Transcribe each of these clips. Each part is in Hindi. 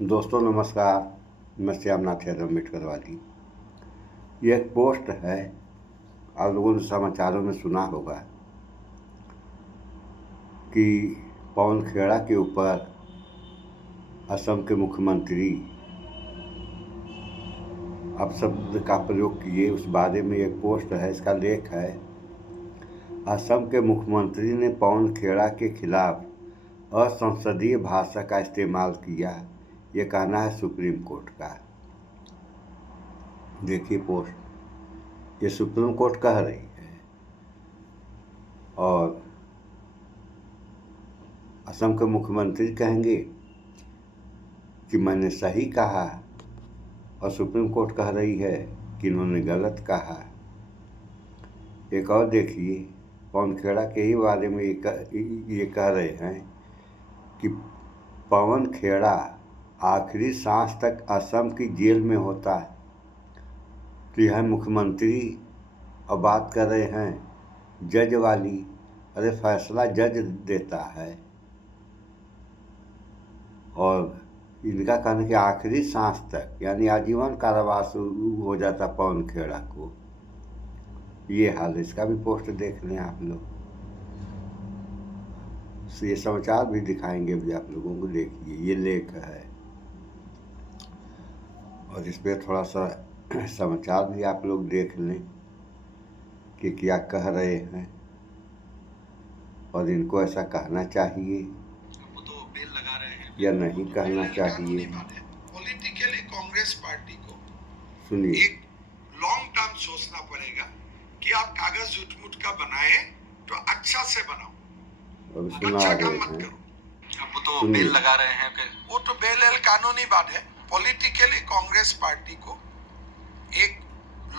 दोस्तों नमस्कार, मैं श्यामनाथ यादव अम्बेडकरवादी। ये एक पोस्ट है, आप लोगों ने समाचारों में सुना होगा कि पवन खेड़ा के ऊपर असम के मुख्यमंत्री अपशब्द का प्रयोग किए। उस बारे में एक पोस्ट है, इसका लेख है। असम के मुख्यमंत्री ने पवन खेड़ा के खिलाफ असंसदीय भाषा का इस्तेमाल किया, ये कहना है सुप्रीम कोर्ट का। देखिए पोस्ट, ये सुप्रीम कोर्ट कह रही है और असम के मुख्यमंत्री कहेंगे कि मैंने सही कहा और सुप्रीम कोर्ट कह रही है कि इन्होंने गलत कहा। एक और देखिए, पवन खेड़ा के ही बारे में ये कह रहे हैं कि पवन खेड़ा आखिरी सांस तक असम की जेल में होता है। तो यह मुख्यमंत्री और बात कर रहे हैं जज वाली। अरे फैसला जज देता है और इनका कहना कि आखिरी सांस तक यानी आजीवन कारावास हो जाता पवन खेड़ा को। ये हाल, इसका भी पोस्ट देख लें आप लोग। ये समाचार भी दिखाएंगे भी आप लोगों को। देखिए ये लेख है और इस पर थोड़ा सा समाचार भी आप लोग देख लें कि क्या कह रहे हैं और इनको ऐसा कहना चाहिए तो बेल लगा रहे हैं या नहीं कहना चाहिए। पॉलिटिकली कांग्रेस पार्टी को सुनिए, एक लॉन्ग टर्म सोचना पड़ेगा कि आप कागज झूठ-मूठ का बनाए तो अच्छा से बनाओ, अच्छा काम मत करो। अब तो बेल लगा रहे हैं कि वो तो बेल कानूनी बात है। पॉलिटिकली कांग्रेस पार्टी को एक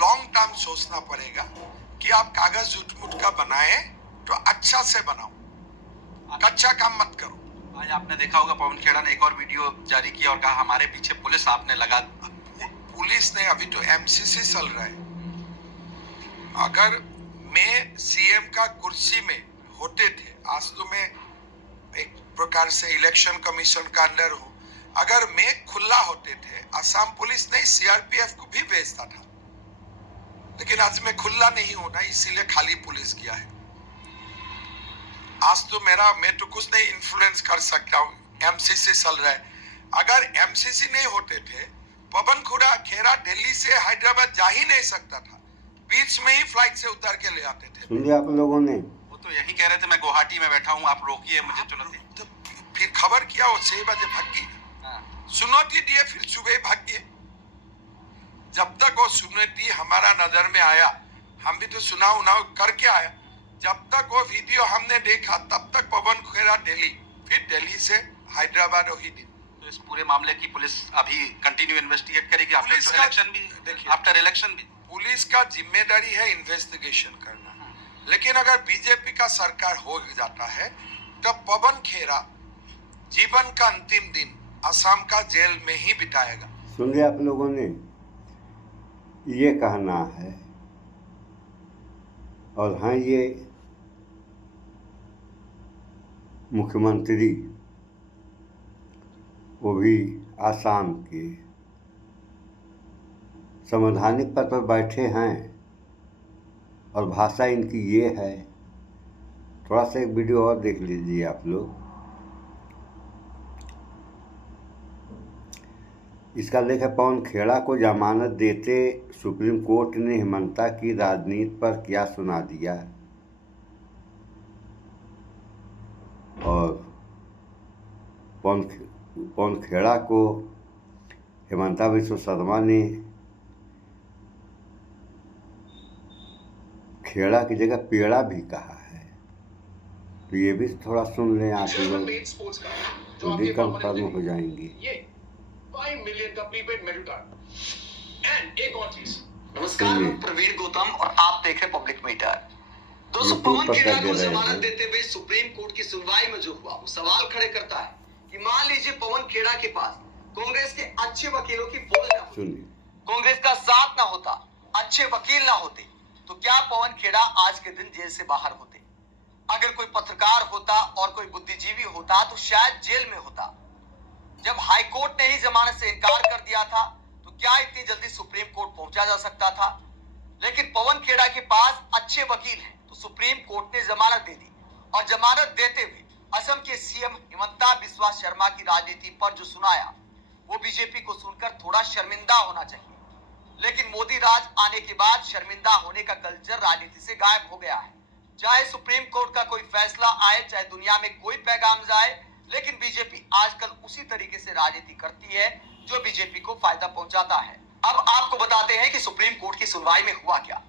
लॉन्ग टर्म सोचना पड़ेगा कि आप कागज झूठ-मूठ का बनाए तो अच्छा से बनाओ, कच्चा काम मत करो। आज आपने देखा होगा पवन खेड़ा ने एक और वीडियो जारी किया और कहा हमारे पीछे पुलिस आपने लगा। पुलिस ने अभी तो एमसीसी चल रहा है। अगर मैं सीएम का कुर्सी में होते थे, आज तो मैं एक प्रकार से इलेक्शन कमीशन का अंडर हूं, अगर मैं खुला होते थे असम पुलिस ने सीआरपीएफ को भी भेजता था, लेकिन आज मैं खुला नहीं होना, इसीलिए खाली पुलिस किया है। आज तो मैं तो कुछ नहीं इन्फ्लुएंस कर सकता हूँ, एमसीसी चल रहा है। अगर एमसीसी नहीं होते थे, पवन खेड़ा दिल्ली से हैदराबाद जा ही नहीं सकता था, बीच में ही फ्लाइट से उतार के ले आते थे। सुन लिया आप लोगों ने। वो तो यही कह रहे थे मैं गुवाहाटी में बैठा हूँ, आप रोकिए मुझे चुनौती। तो फिर खबर किया वो 6 बजे भाग गई, चुनौती दिए, फिर सुबह ही भाग गए। जब तक वो चुनौती हमारा नजर में आया, हम भी तो सुनाओ करके आया। जब तक वो वीडियो हमने देखा तब तक पवन खेड़ा दिल्ली, फिर दिल्ली से हैदराबाद वही दिन। तो इस पूरे मामले की पुलिस अभी कंटिन्यू इन्वेस्टिगेट करेगी। पुलिस का इलेक्शन भी देखिए, आफ्टर इलेक्शन भी पुलिस का जिम्मेदारी है इन्वेस्टिगेशन करना। लेकिन अगर बीजेपी का सरकार हो जाता है तब पवन खेड़ा जीवन का अंतिम दिन असम का जेल में ही बिताएगा। सुन लिया आप लोगों ने, ये कहना है। और हाँ, ये मुख्यमंत्री वो भी आसाम के संवैधानिक पद पर बैठे हैं और भाषा इनकी ये है। थोड़ा सा एक वीडियो और देख लीजिए आप लोग। इसका लेख है, पवन खेड़ा को जमानत देते सुप्रीम कोर्ट ने हेमंता की राजनीति पर क्या सुना दिया। और पवन खेड़ा को हेमंता बिस्वा शर्मा ने खेड़ा की जगह पेड़ा भी कहा है। तो ये भी थोड़ा सुन लें आप लोग, तो भी कंफर्म हो जाएंगे। 5 मिलियन का प्रीपेड मेडल कार्ड। एंड एक और चीज, नमस्कार, मैं प्रवीण गौतम और आप देख रहे पब्लिक मीटर। दोस्तों, पवन खेड़ा को जमानत देते हुए सुप्रीम कोर्ट की सुनवाई में जो हुआ, वो सवाल खड़े करता है कि मान लीजिए पवन खेड़ा के पास कांग्रेस के अच्छे वकीलों की फौज ना होती, कांग्रेस का साथ ना होता, अच्छे वकील ना होते, तो क्या पवन खेड़ा आज के दिन जेल से बाहर होते? अगर कोई पत्रकार होता और कोई बुद्धिजीवी होता तो शायद जेल में होता। जब हाई कोर्ट ने ही जमानत से इनकार कर दिया था तो क्या इतनी जल्दी सुप्रीम कोर्ट पहुंचा जा सकता था? लेकिन पवन खेड़ा के पास अच्छे वकील हैं तो सुप्रीम कोर्ट ने जमानत दे दी और जमानत देते हुए असम के सीएम हिमंता बिस्वा शर्मा की राजनीति पर जो सुनाया वो बीजेपी को सुनकर थोड़ा शर्मिंदा होना चाहिए। लेकिन मोदी राज आने के बाद शर्मिंदा होने का कल्चर राजनीति से गायब हो गया है। चाहे सुप्रीम कोर्ट का कोई फैसला आए, चाहे दुनिया में कोई पैगाम जाए, लेकिन बीजेपी आजकल उसी तरीके से राजनीति करती है जो बीजेपी को फायदा पहुंचाता है। अब आपको बताते हैं कि सुप्रीम कोर्ट की सुनवाई में हुआ क्या।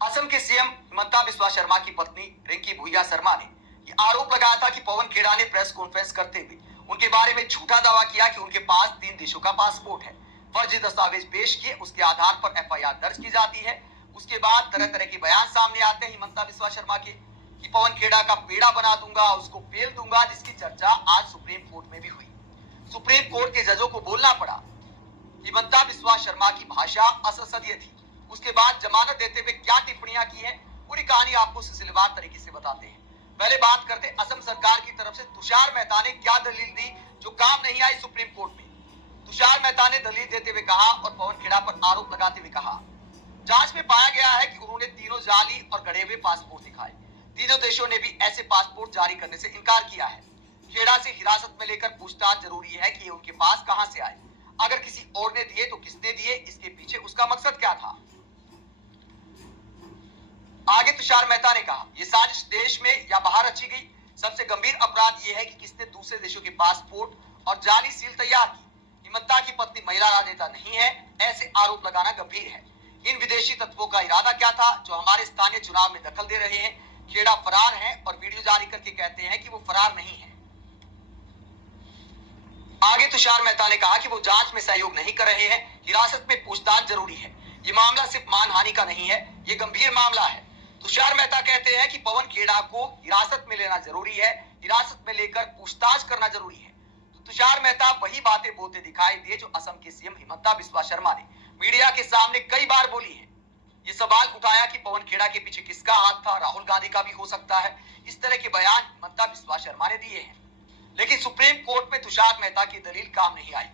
असम के सीएम हिमंता बिस्वा शर्मा की पत्नी रिंकी भुइया शर्मा ने ये आरोप लगाया था कि पवन खेड़ा ने प्रेस कॉन्फ्रेंस करते हुए उनके बारे में झूठा दावा किया कि उनके पास 3 देशों का पासपोर्ट है, फर्जी दस्तावेज पेश किए, उसके आधार पर एफआईआर दर्ज की जाती है। उसके बाद तरह तरह के बयान सामने आते हैं हिमंता बिस्वा शर्मा के कि पवन खेड़ा का पेड़ा बना दूंगा, उसको पेल दूंगा, जिसकी चर्चा आज सुप्रीम कोर्ट में भी हुई। सुप्रीम कोर्ट के जजों को बोलना पड़ा। हिमंता बिस्वा शर्मा की भाषा असंसदीय थी। उसके बाद जमानत देते हुए क्या टिप्पणियां की है पूरी कहानी आपको सिलसिलेवार तरीके से बताते हैं। पहले बात करते असम सरकार की तरफ से तुषार मेहता ने क्या दलील दी जो काम नहीं आई सुप्रीम कोर्ट में। तुषार मेहता ने दलील देते हुए कहा और पवन खेड़ा पर आरोप लगाते हुए कहा, जांच में पाया गया है कि उन्होंने तीनों जाली और गढ़े हुए पासपोर्ट दिखाए। तीनों देशों ने भी ऐसे पासपोर्ट जारी करने से इनकार किया है। खेड़ा से हिरासत में लेकर पूछताछ जरूरी है कि ये उनके पास कहां से आए, अगर किसी और ने दिए तो किसने दिए, इसके पीछे उसका मकसद क्या था। आगे तुषार मेहता ने कहा, ये साजिश देश में या बाहर रची गई। सबसे गंभीर अपराध यह है कि किसने दूसरे देशों के पासपोर्ट और जाली सील तैयार की। हिमंता की पत्नी महिला राजनेता नहीं है, ऐसे आरोप लगाना गंभीर है। इन विदेशी तत्वों का इरादा क्या था जो हमारे स्थानीय चुनाव में दखल दे रहे हैं। खेड़ा फरार है और वीडियो जारी करके कहते हैं कि वो फरार नहीं है। आगे तुषार मेहता ने कहा कि वो जांच में सहयोग नहीं कर रहे हैं, हिरासत में पूछताछ जरूरी है। ये मामला सिर्फ मानहानि का नहीं है, ये गंभीर मामला है। तुषार मेहता कहते हैं कि पवन खेड़ा को हिरासत में लेना जरूरी है, हिरासत में लेकर पूछताछ करना जरूरी है। तो तुषार मेहता वही बातें बोलते दिखाई दिए जो असम के सीएम हिमंता बिस्वा शर्मा ने मीडिया के सामने कई बार बोली है। ये सवाल उठाया कि पवन खेड़ा के पीछे किसका हाथ था, राहुल गांधी का भी हो सकता है। इस तरह के बयान हिमंता बिस्वा शर्मा ने दिए हैं। लेकिन सुप्रीम कोर्ट में तुषार मेहता की दलील काम नहीं आई।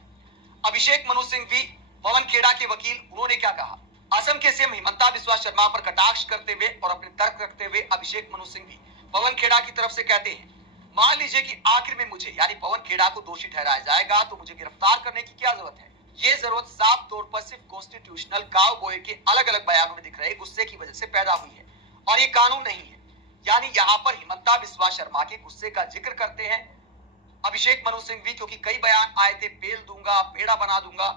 अभिषेक मनु सिंह भी पवन खेड़ा के वकील, उन्होंने क्या कहा। असम के सीएम हिमंता बिस्वा शर्मा पर कटाक्ष करते हुए और अपने तर्क रखते हुए अभिषेक मनु सिंह भी पवन खेड़ा की तरफ से कहते हैं, मान लीजिए कि आखिर में मुझे यानी पवन खेड़ा को दोषी ठहराया जाएगा तो मुझे गिरफ्तार करने की क्या जरूरत है। ये जरूरत साफ तौर पर सिर्फ कॉन्स्टिट्यूशनल काउबॉय के अलग अलग बयानों में दिख रहे गुस्से की वजह से पैदा हुई है और ये कानून नहीं है। यानी यहाँ पर हिमंता बिस्वा शर्मा के गुस्से का जिक्र करते हैं अभिषेक मनु सिंह भी, क्योंकि कई बयान आए थे पेल दूंगा, पेड़ा बना दूंगा,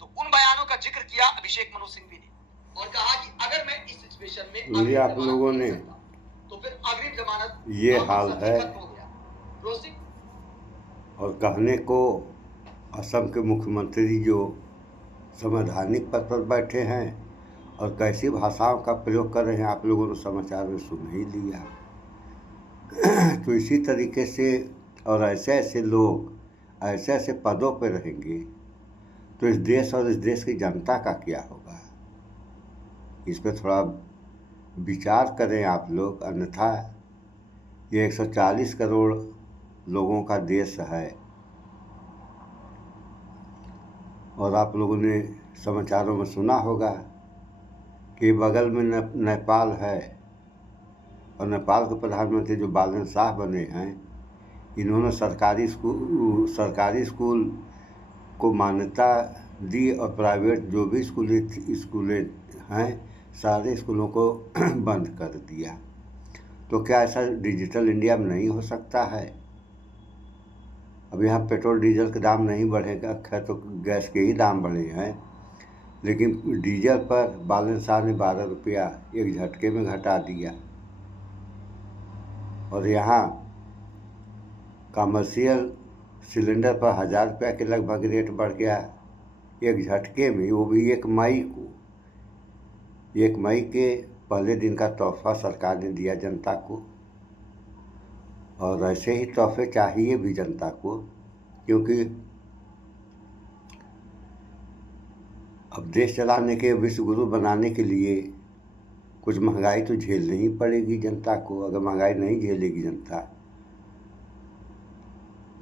तो उन बयानों का जिक्र किया अभिषेक मनु सिंह भी ने और कहा कि अगर मैं इस सिचुएशन में आप लोगों ने तो फिर अग्रिम जमानत ये हाल है। और कहने को असम के मुख्यमंत्री जो संवैधानिक पद पर बैठे हैं और कैसी भाषाओं का प्रयोग कर रहे हैं आप लोगों ने समाचार में सुन ही लिया। तो इसी तरीके से और ऐसे ऐसे लोग ऐसे ऐसे पदों पर रहेंगे तो इस देश और इस देश की जनता का क्या होगा, इस पर थोड़ा विचार करें आप लोग। अन्यथा ये 140 करोड़ लोगों का देश है और आप लोगों ने समाचारों में सुना होगा कि बगल में नेपाल है और नेपाल के प्रधानमंत्री जो बालन शाह बने हैं, इन्होंने सरकारी स्कूल को मान्यता दी और प्राइवेट जो भी स्कूलें हैं सारे स्कूलों को बंद कर दिया। तो क्या ऐसा डिजिटल इंडिया में नहीं हो सकता है। अब यहाँ पेट्रोल डीजल के दाम नहीं बढ़ेगा, खैर तो गैस के ही दाम बढ़े हैं, लेकिन डीजल पर बालन शाह ने 12 रुपया एक झटके में घटा दिया और यहाँ कमर्शियल सिलेंडर पर 1000 रुपया के लगभग रेट बढ़ गया एक झटके में, वो भी 1 मई को। 1 मई के पहले दिन का तोहफा सरकार ने दिया जनता को और ऐसे ही तोहफे चाहिए भी जनता को, क्योंकि अब देश चलाने के विश्व गुरु बनाने के लिए कुछ महंगाई तो झेलनी ही पड़ेगी जनता को। अगर महंगाई नहीं झेलेगी जनता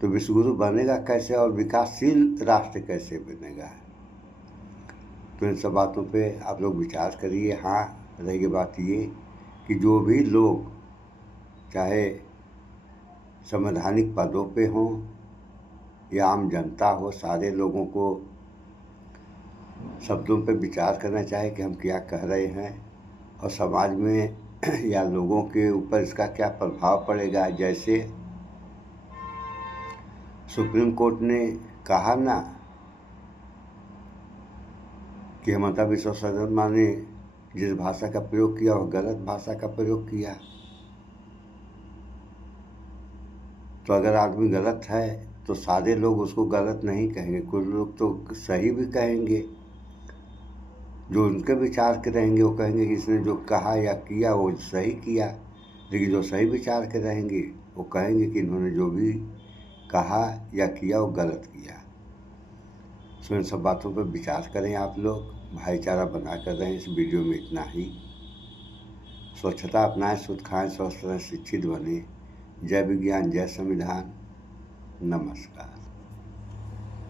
तो विश्वगुरु बनेगा कैसे और विकासशील राष्ट्र कैसे बनेगा? तो इन सब बातों पे आप लोग विचार करिए। हाँ, रहेगी बात ये कि जो भी लोग चाहे संवैधानिक पदों पे हों या आम जनता हो, सारे लोगों को शब्दों पे विचार करना चाहिए कि हम क्या कह रहे हैं और समाज में या लोगों के ऊपर इसका क्या प्रभाव पड़ेगा। जैसे सुप्रीम कोर्ट ने कहा ना कि हिमंता बिश्वा शर्मा ने जिस भाषा का प्रयोग किया वह गलत भाषा का प्रयोग किया। तो अगर आदमी गलत है तो सारे लोग उसको गलत नहीं कहेंगे, कुछ लोग तो सही भी कहेंगे। जो उनके विचार के रहेंगे वो कहेंगे कि इसने जो कहा या किया वो सही किया, लेकिन जो सही विचार के रहेंगे वो कहेंगे कि इन्होंने जो भी कहा या किया वो गलत किया। सो इन सब बातों पर विचार करें आप लोग, भाईचारा बना कर रहें। इस वीडियो में इतना ही। स्वच्छता अपनाएं, शुद्ध खाएं, स्वस्थ रहें, शिक्षित बने। जय विज्ञान, जय संविधान। नमस्कार।